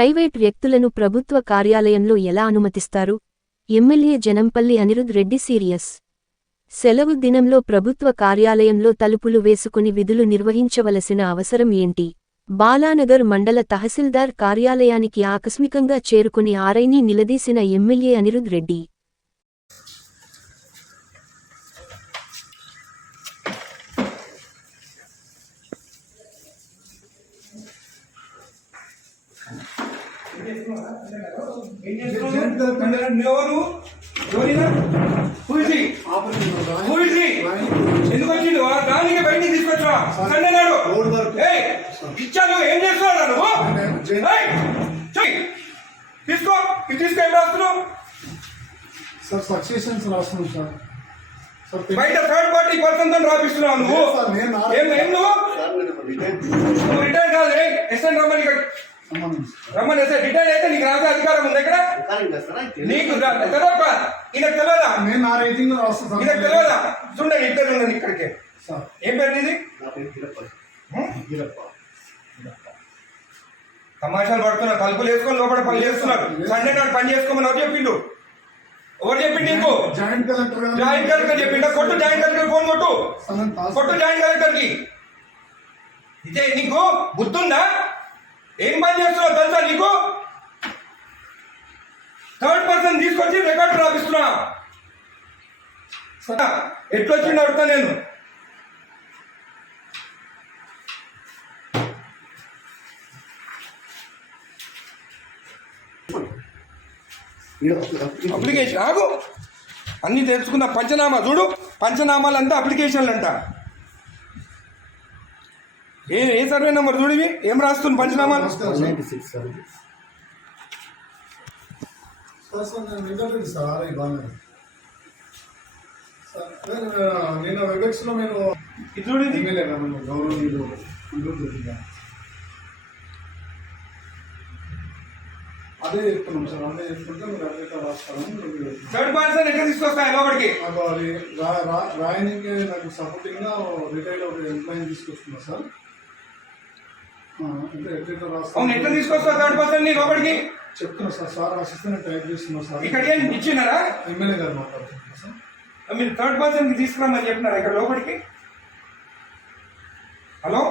Private వ్యక్తులను ప్రభుత్వ కార్యాలయంలో ఎలా అనుమతిస్తారు? MLA Janampalli Anirudh Reddy serious. సెలవు దినంలో ప్రభుత్వ కార్యాలయంలో తలుపులు వేసుకుని విధులు నిర్వహించవలసిన అవసరం ఏంటి? బాలానగర్ మండల తహసీల్దార్ కార్యాలయానికి ఆకస్మికంగా చేరుకుని ఆర్ఐని నిలదీసిన ఎమ్మెల్యే అనిరుద్ రెడ్డి. ఎందుకు వచ్చిండు దానికి బయటికి తీసుకొచ్చా సండే నాడు ఇచ్చాను. ఏం చేస్తున్నాడు నువ్వు? తీసుకో తీసుకో. ఏం రాస్తున్నావు సార్? సక్సెషన్స్ రాస్తున్నాం సార్. బయట థర్డ్ పార్టీ పర్సన్ తో రాపిస్తున్నావు నువ్వు. నువ్వు రిటైర్ కాదు. ఎస్ఎన్ రమ్మని రమ్మని ఎస్ఐ రిటైర్ అయితే నీకు రాసే అధికారం ఉంది ఇక్కడ. నీకు తెలియదా? ఈయనకు తెలియదా? ఈయనకు తెలియదా? చూడండి ఇద్దరు ఉండండి ఇక్కడికి. ఏం పేరు నీది? తమాషాలు పడుతున్నా. తలుపులు వేసుకొని లోపల పని చేస్తున్నారు. సండే నాడు పని చేసుకోమని ఎవరు చెప్పిండు? ఎవరు చెప్పిండు నీకు? జాయింట్ కలెక్టర్ చెప్పిండు. కొట్టు జాయింట్ కలెక్టర్ ఫోన్ కొట్టు. కొట్టు జాయింట్ కలెక్టర్ కి. ఇదే నీకు బుద్ధుందా? ఏం పని చేస్తున్నావు తెలుసా నీకు? థర్డ్ పర్సన్ తీసుకొచ్చి రికార్డు రాపిస్తున్నా. ఎట్లొచ్చిండు అడుగుతా నేను. అప్లికేషన్ ఆగు. అన్ని తెలుసుకున్న పంచనామా చూడు. పంచనామాలంతా అప్లికేషన్లు అంట. ఏ సర్వే నెంబర్ చూడివి? ఏం రాస్తుంది పంచనామాలు? నేను వెబెక్స్ లో నేను గౌరవనీయులు అదే చెప్తున్నాం సార్. అదే చెప్తుంటే మీరు అదే రాస్తాను. థర్డ్ పర్సన్ ఎక్కడ తీసుకొస్తాయి లోపలికి? రాయనికి నాకు సపోర్టింగ్ గా రిటైర్డ్ ఒక ఎంప్లాయీ తీసుకొస్తున్నా సార్. ఎట్లా తీసుకొస్తా థర్డ్ పర్సన్ ని లోపలికి? చెప్తున్నా సార్. సార్ రాసిస్తే టైప్ చేస్తున్నా సార్. ఇక్కడ ఏం ఇచ్చినారా? ఎమ్మెల్యే గారు మాట్లాడుతున్నా సార్. మీరు థర్డ్ పర్సన్ కి తీసుకురామని చెప్పినారా ఇక్కడ లోపలికి? హలో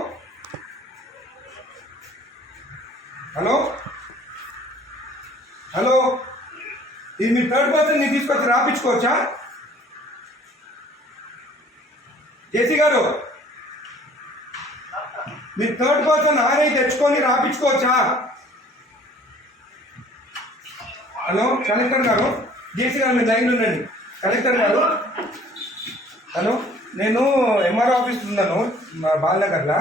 హలో హలో, ఇది మీరు థర్డ్ పర్సన్ ని తీసుకొచ్చి రాపించుకోవచ్చా? జేసీ గారు, మీరు థర్డ్ పర్సన్ ఆర్ఐ తెచ్చుకొని రాపించుకోవచ్చా? హలో కలెక్టర్ గారు, జేసీ గారు మీరు లైన్ ఉండండి. కలెక్టర్ గారు, హలో, నేను ఎంఆర్ఓ ఆఫీస్ ఉన్నాను మా బాలనగర్లో.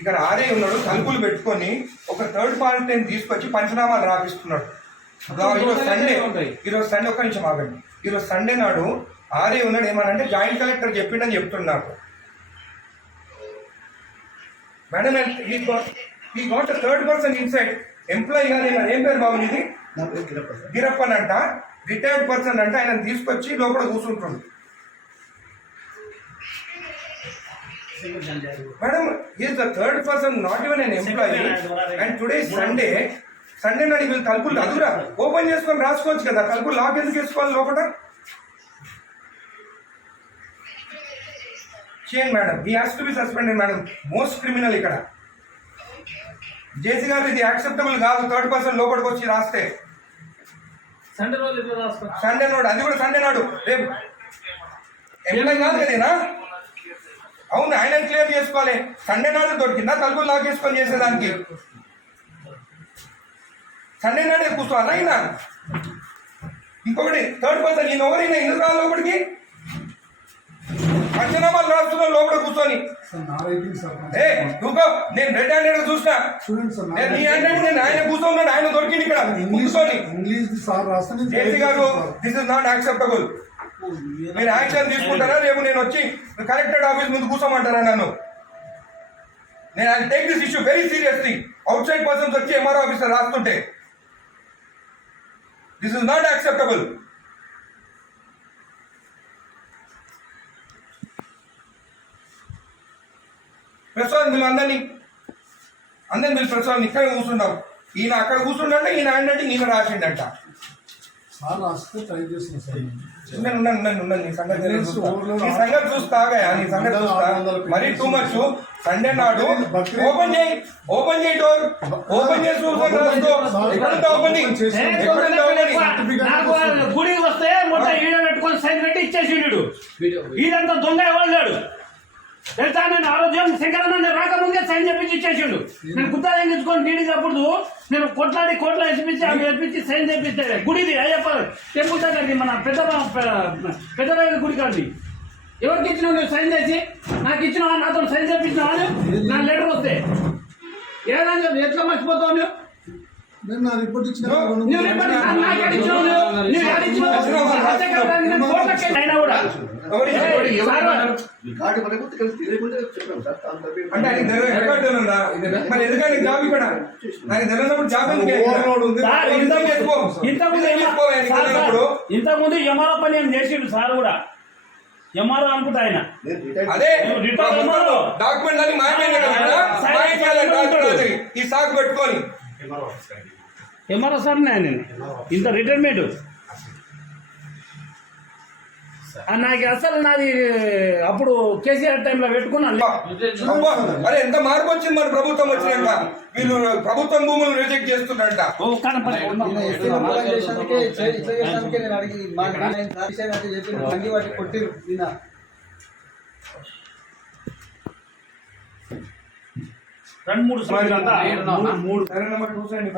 ఇక్కడ ఆర్ఐ ఉన్నాడు. తలుపులు పెట్టుకొని ఒక థర్డ్ పార్టీని తీసుకొచ్చి పంచనామాలు రాపిస్తున్నాడు. ఈరోజు సండే ఒక్క నిమిషం ఆగండి. ఈరోజు సండే నాడు ఆర్ఐ ఉన్నాడు. ఏమనంటే జాయింట్ కలెక్టర్ చెప్పిండని చెప్తున్నాడు. మేడం ఈ goat third person inside employee గారు. ఏం పేరు బాబు ఇది? గిరప్పన్ అంట. రిటైర్డ్ పర్సన్ అంటే ఆయన తీసుకొచ్చి లోపల కూర్చుంటుంది. Madam is the third person, not even n employee. And today Sunday నాడు వీళ్ళు తలుపులు అదురా ఓపెన్ చేసుకొని రాసుకోవచ్చు కదా. తలుపులు లాక్ ఎందుకు వేసుకోవాలి లోపల? చేయండి madam. He has to be suspended madam. Most criminal ఇక్కడ. జేసీ గారు, ఇది యాక్సెప్టబుల్ కాదు. థర్డ్ పర్సన్ లోపలికి వచ్చి రాస్తే సండే నాడు, అది కూడా సండే నాడు. రేపు ఎంప్లాయీ కాదు కదేనా? అవును, ఆయన క్లియర్ చేసుకోవాలి. సండే నాడు దొరికిందా తలుపులు లాక్ చేసుకొని చేసేదానికి? సండే నాడే కూర్చోవాలా అయినా? ఇంకొకటి థర్డ్ పర్సన్ ఈయన ఎవరైనా ఎందుకు రాలి లోపలికి? పంచనామాలు రాస్తున్నా లోపల కూర్చొని. నువ్వు నేను రెడ్ హ్యాండెడ్ చూసినా. నీ హ్యాండెడ్ నేను ఆయన కూర్చోన్నాడు. ఆయన దొరికింది ఇక్కడ కూర్చొని. జేసీ గారు, దిస్ ఇస్ నాట్ యాక్సెప్టబుల్. మీరు యాక్షన్ తీసుకుంటారా? రేపు నేను వచ్చి కలెక్టరేట్ ఆఫీస్ ముందు కూర్చోమంటారా నన్ను? నేను I take this issue very seriously. Outside persons వచ్చి ఎంఆర్ఓ ఆఫీసర్ రాస్తుంటే this is not acceptable. Prasad, మీరు అందరినీ ప్రెస్ వాళ్ళని ఇక్కడే కూర్చుంటాం. ఈయన అక్కడ కూర్చుండంట, ఈయన అంటే ఈయన రాసిండంట. సార్ రాస్తే ట్రై చేస్తున్నా సార్ నేను. ఉండండి నీ సంగతి చూస్తా. నీ సంగతి చూస్తాగా, నీ సంగతి చూస్తా. మరీ టూ మచ్. సండే నాడు ఓపెన్ చేయి డోర్, ఓపెన్ చేసి ఎక్కడుంటే ఓపెనింగ్, ఎక్కడుంటే ఓపెనింగ్. నాకు గుడికి వస్తే మొత్తం ఈడ పెట్టుకొని సైన్ పెట్టి ఇచ్చేసిండు. ఈడంతా దొంగ ఎవరు తెలుసా? నేను ఆరోగ్యం శంకరన్న రాకముందే సైన్ చెప్పించి ఇచ్చేసిండు. నేను గుద్దా ఎంగించుకొని నీడికి అప్పుడు నేను కొట్లాడి కోట్ల వేసిపించి ఆమె వేపించి సైన్ చేపిస్తే గుడిది అయ్యప్ప టెంపుల్ దగ్గరది, మన పెద్ద గుడి కాదు. ఎవరికి ఇచ్చినావు నువ్వు సైన్ చేసి? నాకు ఇచ్చినావా? నాతో సైన్ చేపించినావా? నా లెటర్ వస్తే ఏదని చెప్పి ఎట్లా మర్చిపోతావు నువ్వు? నేను నా రిపోర్ట్ ఇచ్చిన నువ్వు రిపోర్ట్ నాకు ఇచ్చినావు, నువ్వు అయినా కూడా అంటే ఆయన రికార్డు ఉందా? మరి ఎందుకంటే జాబ్ ఇక్కడ ఆయన తెలియనప్పుడు జాబ్ ఇంతకుముందు ఎంఆర్ఓ పని ఏం చేసిండు సార్ కూడా. ఎంఆర్ఓ అనుకుంటా ఆయన. అదే డాక్యుమెంట్ అని మాయమైంది ఈ సాగు పెట్టుకొని ఎంఆర్ఓ సార్ ఆయన ఇంత రిటైర్మెంట్. నాకు అసలు నాది అప్పుడు కేసీఆర్ టైంలో పెట్టుకున్నాను. అరే ఎంత మార్పు వచ్చింది మన ప్రభుత్వం వచ్చినాక. వీళ్ళు ప్రభుత్వం భూములు రిజెక్ట్ చేస్తున్నారంట. రెండు మూడు మూడు 275